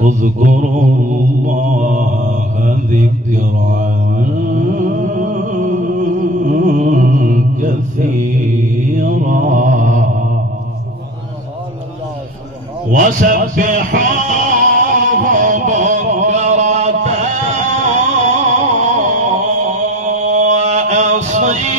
اذكروا الله ذكرا كثيرا وسبحوه بكرة وأصيلا.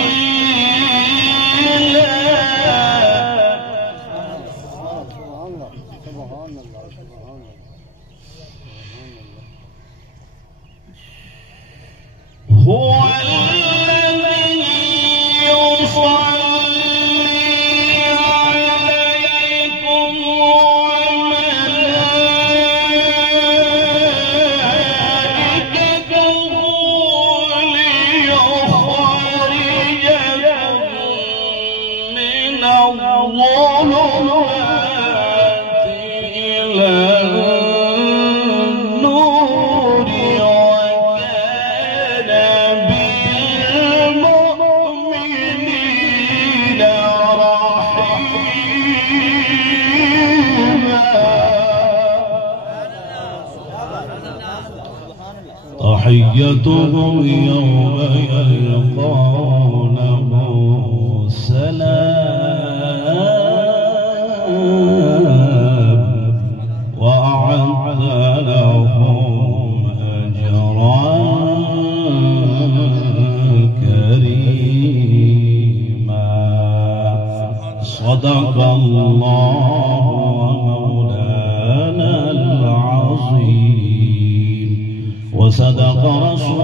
هو الذي يصلي عليكم وملائكته ليخرجكم من الظلمات إلى النور بالمؤمنين رحيما. تحيتهم يوم يلقونه سلام وأعد لهم أجرا كريما. صدق الله مولانا العظيم وصدق رسول